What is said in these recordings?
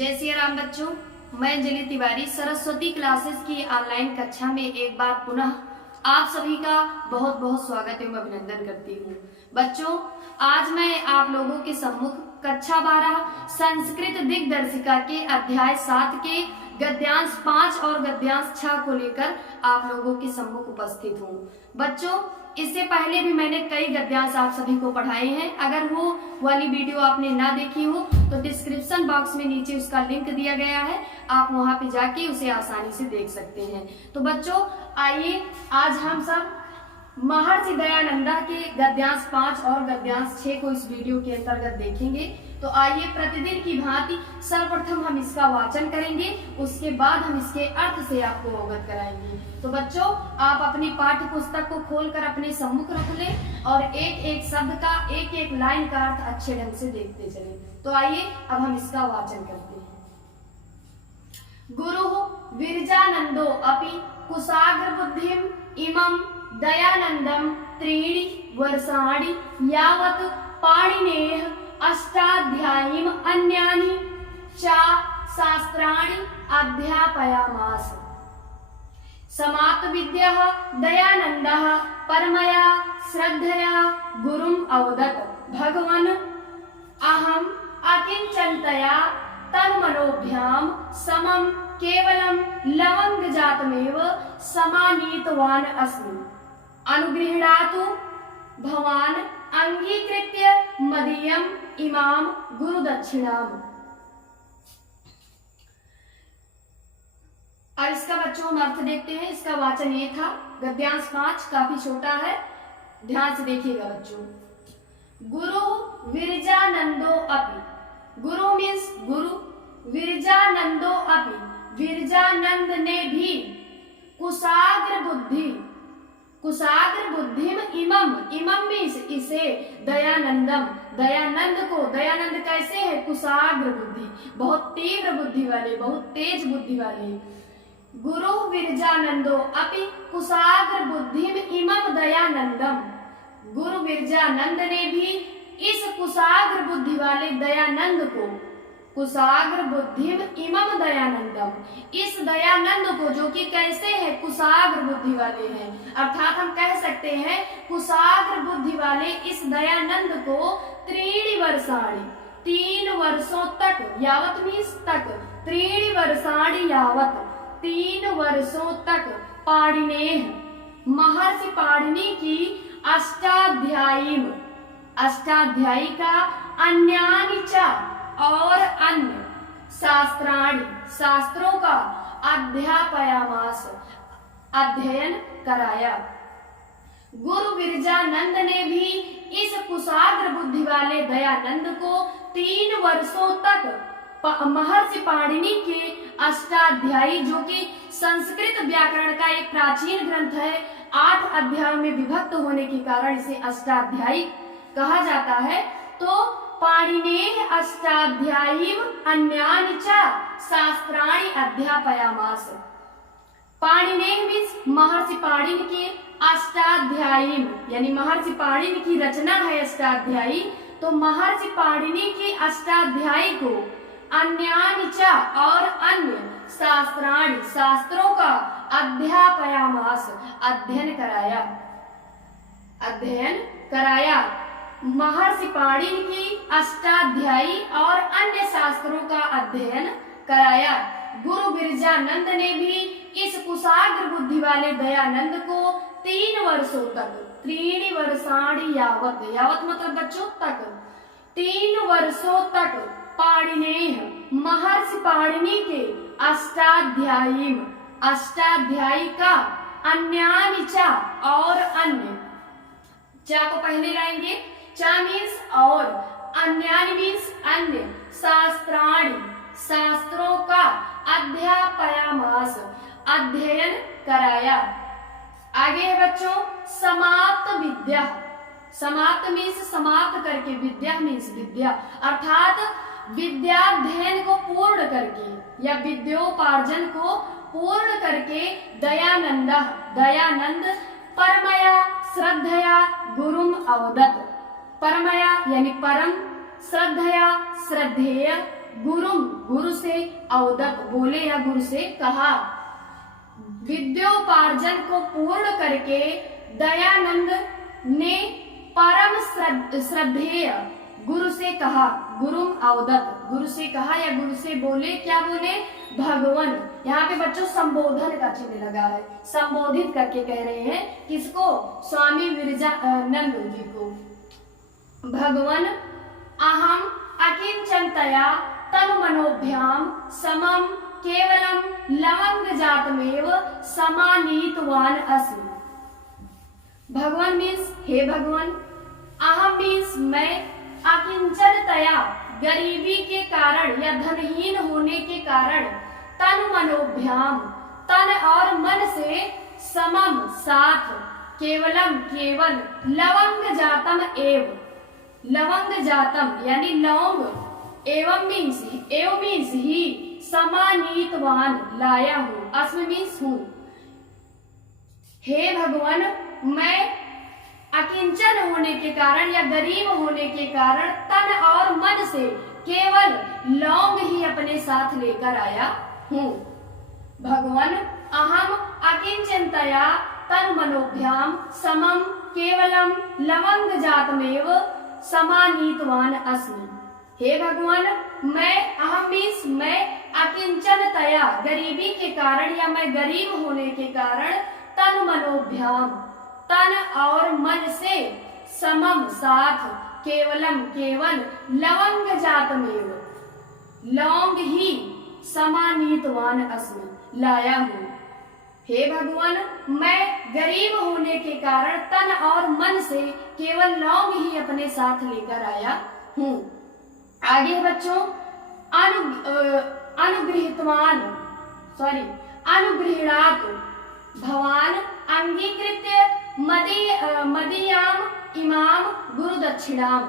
जय सिया राम बच्चों, मैं अंजलि तिवारी सरस्वती क्लासेस की ऑनलाइन कक्षा में एक बार पुनः आप सभी का बहुत बहुत स्वागत एवं अभिनंदन करती हूँ। बच्चों, आज मैं आप लोगों के सम्मुख कक्षा 12 संस्कृत दिग्दर्शिका के अध्याय 7 के गद्यांश 5 और गद्यांश 6 को लेकर आप लोगों के सम्मुख उपस्थित हूँ। बच्चों, इससे पहले भी मैंने कई गद्यांश आप सभी को पढ़ाए हैं। अगर वो वाली वीडियो आपने ना देखी हो तो डिस्क्रिप्शन बॉक्स में नीचे उसका लिंक दिया गया है, आप वहां पे जाके उसे आसानी से देख सकते हैं। तो बच्चों, आइए आज हम सब महर्षि दयानंदा के गद्यांश 5 और गद्यांश 6 को इस वीडियो के अंतर्गत देखेंगे। तो आइए प्रतिदिन की भांति सर्वप्रथम हम इसका वाचन करेंगे, उसके बाद हम इसके अर्थ से आपको अवगत कराएंगे। तो बच्चों, आप अपनी पाठ्य पुस्तक को खोलकर अपने सम्मुख रख लें और एक एक शब्द का, एक एक लाइन का अर्थ अच्छे ढंग से देखते चलें। तो आइए अब हम इसका वाचन करते हैं। गुरु विरजानंदो अपि कुशाग्र बुद्धिम इमं दयानंदम त्रीणि वर्षाणि यावत् पाणिनेः अष्टाध्यायीम अन्यानि च शास्त्राणि अध्यापयामास। समाप्त विद्या दयानंदः परमया श्रद्धया गुरुम् अवदत्। भगवन् अहम् अकिंचनतया तन्मनोभ्यां समं केवलं लवंगजातमेव समानीतवान् अस्मि। अनुगृह्णातु भवान् अंगीकृत्य मदीयम् इमां गुरुदक्षिणाम्। अब इसका बच्चों हम अर्थ देखते हैं। इसका वाचन ये था। गद्यांश 5 काफी छोटा है, ध्यान से देखिएगा बच्चों। गुरु विरजानंदो अपि, गुरु मीन्स गुरु, विरजानंदो अपि, विरजानंद ने भी, कुशाग्र बुद्धि, कुशाग्र बुद्धिम इमम, इमम मीन्स इसे, दयानंदम, दयानंद को, दयानंद कैसे है? कुशाग्र बुद्धि, बहुत तीव्र बुद्धि वाले, बहुत तेज बुद्धि वाले। गुरु विरजानंदो अपि कुशाग्र बुद्धिम इमम दयानंदम, गुरु विरजानंद ने भी इस कुशाग्र बुद्धि वाले दयानंद को, कुशाग्र बुद्धिम इमम दयानंदम, इस दयानंद को जो कि कैसे है? कुशाग्र बुद्धि वाले हैं, अर्थात हम कह सकते हैं कुशाग्र बुद्धि वाले इस दयानंद को त्रीणि वर्षाणि, 3 वर्षों तक, यावत मीन्स तक, त्रीणि वर्षाणि यावत, 3 वर्षों तक, पाणिनेः, महर्षि पाणिनि की, अष्टाध्यायी, अष्टाध्यायी का, अन्यानि च, और अन्य, शास्त्राणि, शास्त्रों का, अध्यापयामास, अध्ययन कराया। गुरु विरजानंद ने भी इस कुशाग्र बुद्धि वाले दयानंद को 3 वर्षों तक महर्षि पाणिनि के अष्टाध्यायी, जो कि संस्कृत व्याकरण का एक प्राचीन ग्रंथ है, 8 अध्यायों में विभक्त होने के कारण इसे अष्टाध्यायी कहा जाता है। तो पाणिनेः अष्टाध्यायीम अन्यानि च शास्त्राणि अध्यापयामास। पाणिनेः मीन्स महर्षि पाणिनि के, अष्टाध्यायीम यानी महर्षि पाणिनि की रचना है अष्टाध्यायी, तो महर्षि पाणिनि के अष्टाध्यायी को, अन्यानि च और अन्य, शास्त्राणि शास्त्रों का, अध्यापयामास अध्ययन कराया, अध्ययन कराया। महर्षि पाणिनि की अष्टाध्यायी और अन्य शास्त्रों का अध्ययन कराया। गुरु विरजानंद ने भी इस कुशाग्र बुद्धि वाले दयानंद को 3 वर्षों तक, त्रीणि वर्षाणि यावत, यावत मतलब बच्चों तक, 3 वर्षों तक, पाणिनेः, महर्षि पाणिनि के, अष्टाध्यायी, अष्टाध्यायी का, अन्यानि च और अन्य, चा को पहले लाएंगे, चा मीन्स और, अन्यानि मीन्स अन्य, शास्त्राणि शास्त्रों का, अध्यापयामास अध्ययन कराया। आगे है बच्चों समाप्त विद्या, समाप्त मीन्स समाप्त करके, विद्या मीन्स विद्या, अर्थात विद्याध्ययन को पूर्ण करके या विद्योपार्जन को पूर्ण करके, दयानंद, दयानंद परमया श्रद्धया गुरुम अवदत्, परमया यानी परम, श्रद्धया श्रद्धेय, गुरु गुरु से अवदत बोले या गुरु से कहा। विद्योपार्जन को पूर्ण करके दयानंद ने परम श्रद्धेय गुरु से कहा। गुरु अवदत गुरु से कहा या गुरु से बोले, क्या बोले? भगवान। यहाँ पे बच्चों संबोधन का चिन्ह लगा है, संबोधित करके कह रहे हैं किसको? स्वामी विरजानंद जी को। भगवान अहम अकिंचनतया तनु मनोभ्याम समम केवलम लवंग जातमेव समानीतवान अस्मि। भगवान मीन्स हे भगवान, अहम मीन्स मैं, अकिंचनतया गरीबी के कारण या धनहीन होने के कारण, तन मनोभ्याम तन और मन से, समम साथ, केवलम केवल, लवंग जातम एव लवंग जातम यानी लौंग, एवं मीन्स ही, समानीतवान लाया हूं, अस्मि मीन्स हूं। हे भगवान मैं अकिंचन होने के कारण या गरीब होने के कारण तन और मन से केवल लौंग ही अपने साथ लेकर आया हूं। भगवान अहम अकिंचनतया तन मनोभ्याम समम केवलम लवंग जातमेव समानीतवान अस्मि। हे भगवान मैं, अहम मीन्स मैं, अकिंचनतया गरीबी के कारण या मैं गरीब होने के कारण, तन मनोभ्याम तन और मन से, समम साथ, केवलम केवल, लवंग जातमेव लौंग ही, समानीतवान अस्मि लाया हूं। हे भगवान मैं गरीब होने के कारण तन और मन से केवल लौंग ही अपने साथ लेकर आया हूं। आगे है बच्चों, अनुगृहीणात् भवान अंगीकृत्य मदीयाम इमाम गुरु दक्षिणाम।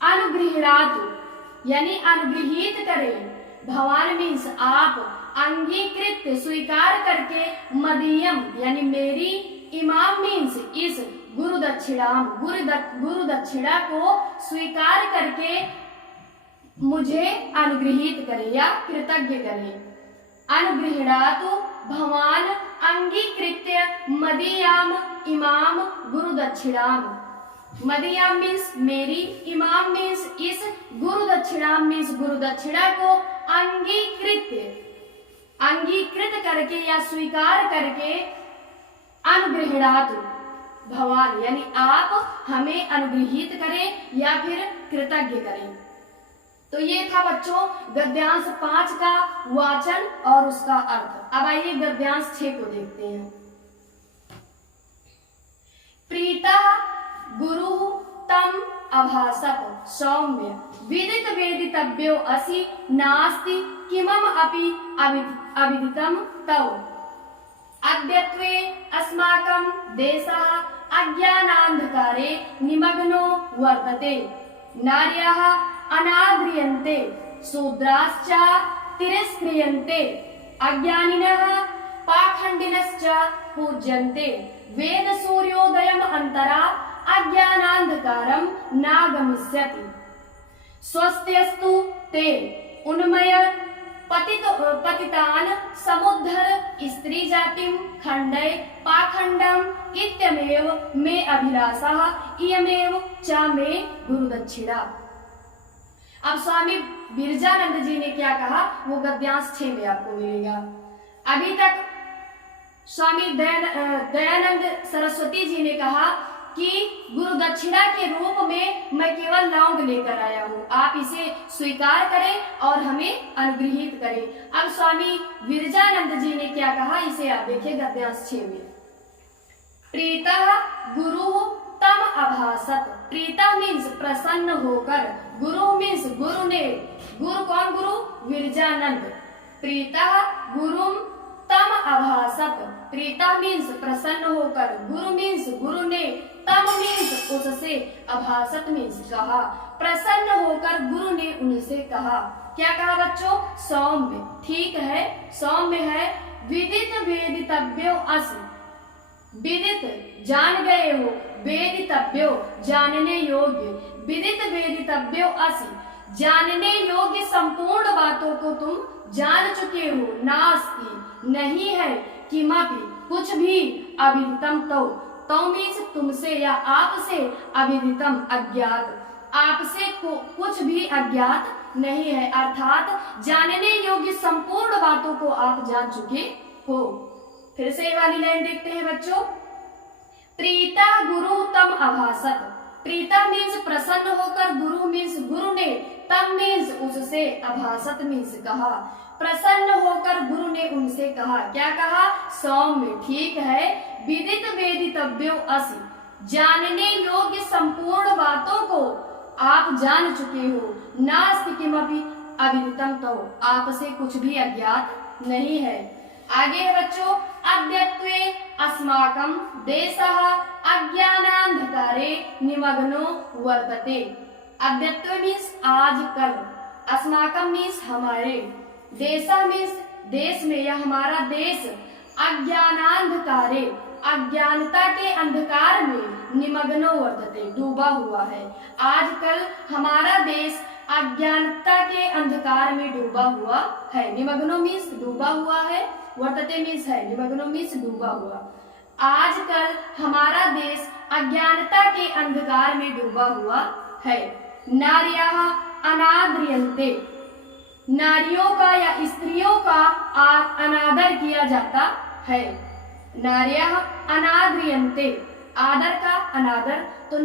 अनुगृहीणात् यानी अनुगृहीत करें, भवान मीन्स आप, अंगीकृत स्वीकार करके, मदीयम यानी मेरी, इमाम मीन्स इस, गुरु दक्षिणाम गुरु दक्षिणा को स्वीकार करके मुझे अनुगृहीत करे या कृतज्ञ करे। अनुगृहीणातु भवान अंगीकृत्य मदीयाम इमाम गुरु दक्षिणाम। मदीयाम मीन्स मेरी, इमाम मीन्स इस, गुरु दक्षिणाम मीन्स गुरु दक्षिणा को अंगीकृत करके या स्वीकार करके, अनुगृहीणातु भवान यानी आप हमें अनुगृहीत करें या फिर कृतज्ञ करें। तो ये था बच्चों गद्यांश 5 का वाचन और उसका अर्थ। अब आइए गद्यांश 6 को देखते हैं। प्रीता गुरु तम अभासत सौम्य विदित वेदितव्यो असि नास्ति किमम अपि अविदितम तव। अद्यत्वे अस्माकं देशः अज्ञानान्धकारे निमग्नो वर्तते। नार्यः अनाद्रियन्ते, शूद्राश्च तिरस्क्रियन्ते, अज्ञानिनः पाखण्डिनश्च पूज्यन्ते। वेद सूर्योदयम् अन्तरा अज्ञानान्धकारं नागमिष्यति। स्वस्त्यस्तु ते उन्मय पतितान समुद्धर स्त्री जातिं खण्डय पाखण्डम् इत्यमेव मे अभिलाषः इयमेव च मे गुरुदक्षिणा। अब स्वामी विरजानंद जी ने क्या कहा वो गद्यांश 6 में आपको मिलेगा। अभी तक स्वामी दयानंद सरस्वती जी ने कहा कि गुरु दक्षिणा के रूप में मैं केवल लौंग लेकर आया हूँ, आप इसे स्वीकार करें और हमें अनुगृहीत करें। अब स्वामी विरजानंद जी ने क्या कहा इसे आप देखिए गद्यांश 6 में। प्रीतः गुरु तम अभासत। प्रीता मीन्स प्रसन्न होकर, गुरु मीन्स गुरु ने, गुरु कौन? गुरु विरजानंद। प्रीतः गुरुम तम अभासत। प्रीता मीन्स प्रसन्न होकर, गुरु मीन्स गुरु ने, तम मीन्स उससे, अभासत मीन्स कहा। प्रसन्न होकर गुरु ने उनसे कहा। क्या कहा बच्चों? सौम्य, ठीक है, सौम्य है। विदित वेदितव्यो असि। विदित जान गए हो, वेदितव्यो जानने योग्य, विदित वेदितव्यो असि जानने योग्य संपूर्ण बातों को तुम जान चुके हो। नास्ति नहीं है, किमपि कुछ भी, अविदितम तो मीन्स तुमसे या आपसे, अविदितम अज्ञात, आपसे कुछ भी अज्ञात नहीं है, अर्थात जानने योग्य संपूर्ण बातों को आप जान चुके हो। फिर से ये वाली लाइन देखते हैं बच्चों। प्रीता गुरु तम अभासत, प्रीता मीन्स प्रसन्न होकर, गुरु मीन्स गुरु ने, तम मीन्स उससे, अभासत मीन्स कहा। प्रसन्न होकर गुरु ने उनसे कहा, क्या कहा? सौम्य ठीक है, विदित वेदितव्यो असि, जानने योग्य संपूर्ण बातों को आप जान चुके हो। नास्ति किमपि अविदितम तो, आपसे कुछ भी अज्ञात नहीं है। आगे है बच्चों, अद्यत्वे अस्माकं देशः अज्ञानांधकारे निमग्नो वर्तते। अद्यत्वे मीन्स आज कल, अस्माकं मीन्स हमारे, देशः मीन्स देश में या हमारा देश, अज्ञानांधकारे अज्ञानता के अंधकार में, निमग्नो वर्तते डूबा हुआ है। आजकल हमारा देश अज्ञानता के अंधकार में डूबा हुआ है। निमग्नो मीन्स डूबा हुआ है, वर्तते मीन्स है, निमग्नो मीन्स डूबा हुआ। आजकल हमारा देश अज्ञानता के अंधकार में डूबा हुआ है। नार्याः अनाद्रियन्ते, नारियों का या स्त्रियों का अनादर किया जाता है। नार्याः अनाद्रियन्ते, आदर का अनादर, तो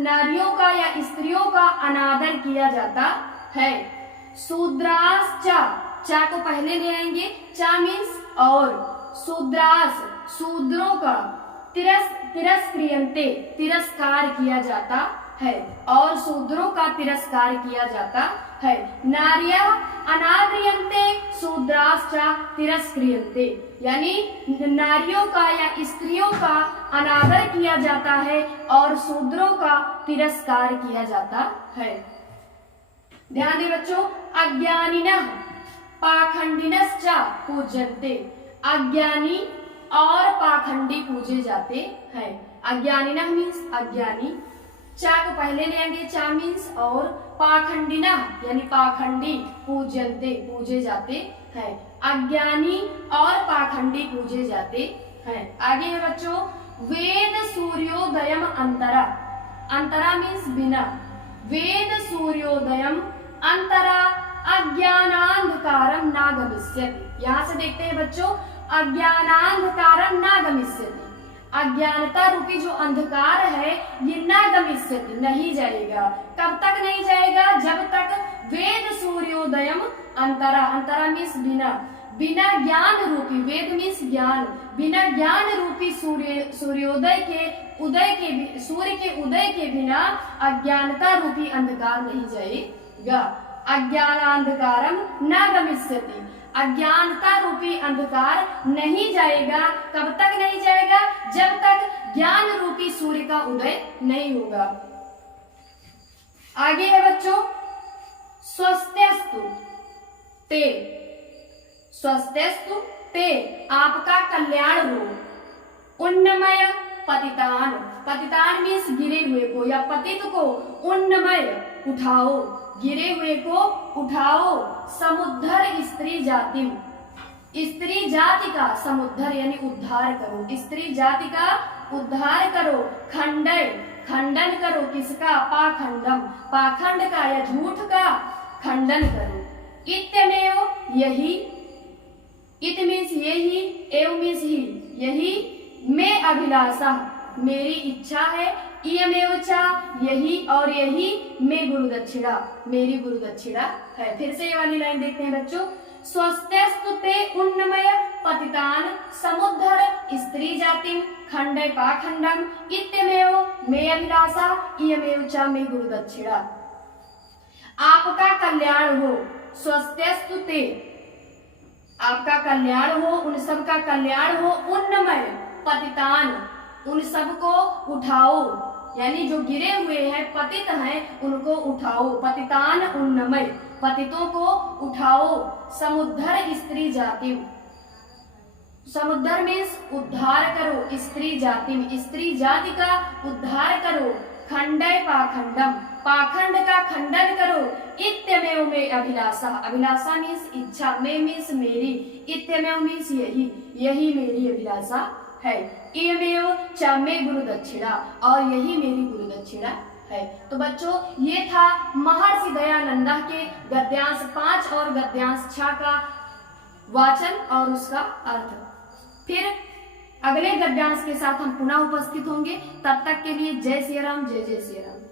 नारियों का या स्त्रियों का अनादर किया जाता है। शूद्राश्च, चा को पहले ले आएंगे, चा मीन्स और, शूद्रास शूद्रों का, तिरस्क्रियन्ते तिरस्कार किया जाता है, और शूद्रों का तिरस्कार किया जाता है। नार्यः अनाद्रियन्ते शूद्राश्च तिरस्क्रियन्ते, यानी नारियों का या स्त्रियों का अनादर किया जाता है और शूद्रों का तिरस्कार किया जाता है। ध्यान दें बच्चों, अज्ञानिनः पाखंडिनश्च पूज्यन्ते, अज्ञानी और पाखंडी पूजे जाते हैं। अज्ञानिनः मीन्स अज्ञानी, चा को पहले ले आएंगे, चा मीन्स और, पाखंडिनः यानी पाखंडी, पूज्यन्ते पूजे जाते हैं। अज्ञानी और पाखंडी पूजे जाते हैं। आगे है बच्चों, वेद सूर्योदयम अंतरा, अंतरा मीन्स बिना, वेद सूर्योदयम अंतरा अज्ञानांधकारम ना गमिष्यति। यहाँ से देखते हैं बच्चों, अज्ञानांधकारम ना गमिष्यति, अज्ञानता रूपी जो अंधकार है ये ना गमिष्यति नहीं जाएगा। कब तक नहीं जाएगा? जब तक वेद सूर्योदयम अंतरा, अंतरा मीन्स बिना, बिना ज्ञान रूपी, वेद मीन्स ज्ञान, बिना ज्ञान रूपी सूर्योदय के उदय के, सूर्य के उदय के बिना अज्ञानता रूपी अंधकार नहीं जाएगा। अज्ञानांधकारम न गमिष्यति, अज्ञानता रूपी अंधकार नहीं जाएगा। कब तक नहीं जाएगा? जब तक ज्ञान रूपी सूर्य का उदय नहीं होगा। आगे है बच्चों, स्वस्त्यस्तु ते, स्वस्त्यस्तु ते आपका कल्याण हो। उन्नमय पतितान, पतितान मीन्स गिरे हुए को या पतित को, उन्नमय उठाओ, गिरे हुए को उठाओ। समुद्धर स्त्री जाति, स्त्री जाति का समुद्धर यानी उद्धार करो, स्त्री जाति का उद्धार करो। खंडय खंडन करो, किसका? पाखंडम, पाखंड का या झूठ का खंडन करो। इत्यमेव यही, इत मीन्स यही, एव मीन्स ही, यही मैं अभिलाषा मेरी इच्छा है, इयमेव चा यही और यही मैं गुरु दक्षिणा मेरी गुरु दक्षिणा है। फिर से ये वाली लाइन देखते हैं बच्चों, स्वस्त्यस्तु ते उन्नमय पतितान समुद्धर स्त्री जातिम खंडय पाखंडम इत्यमेव मे अभिलाषा इयमेव च मे गुरु दक्षिणा। आपका कल्याण हो, स्वस्त्यस्तु ते आपका कल्याण हो, उन सब का कल्याण हो। उन्नमय पतितान उन सब को उठाओ, यानी जो गिरे हुए हैं पतित हैं उनको उठाओ। पतितान उन्नमय पतितों को उठाओ। समुद्धर स्त्री जातिम, समुद्धर मीन्स उद्धार करो, स्त्री जातिम स्त्री जाति का उद्धार करो। खंडय पाखंडम पाखंड का खंडन करो, इत्यमेव मे अभिलाषा। अभिलाषा मीन्स इच्छा, मे मीन्स मेरी, इत्यमेव मीन्स यही, यही मेरी अभिलाषा है। इयमेव च मे गुरु दक्षिणा, और यही मेरी गुरु दक्षिणा है। तो बच्चों ये था महर्षि दयानंद के गद्यांश 5 और गद्यांश 6 का वाचन और उसका अर्थ। फिर अगले गद्यांश के साथ हम पुनः उपस्थित होंगे। तब तक के लिए जय श्री राम, जय जय श्री राम।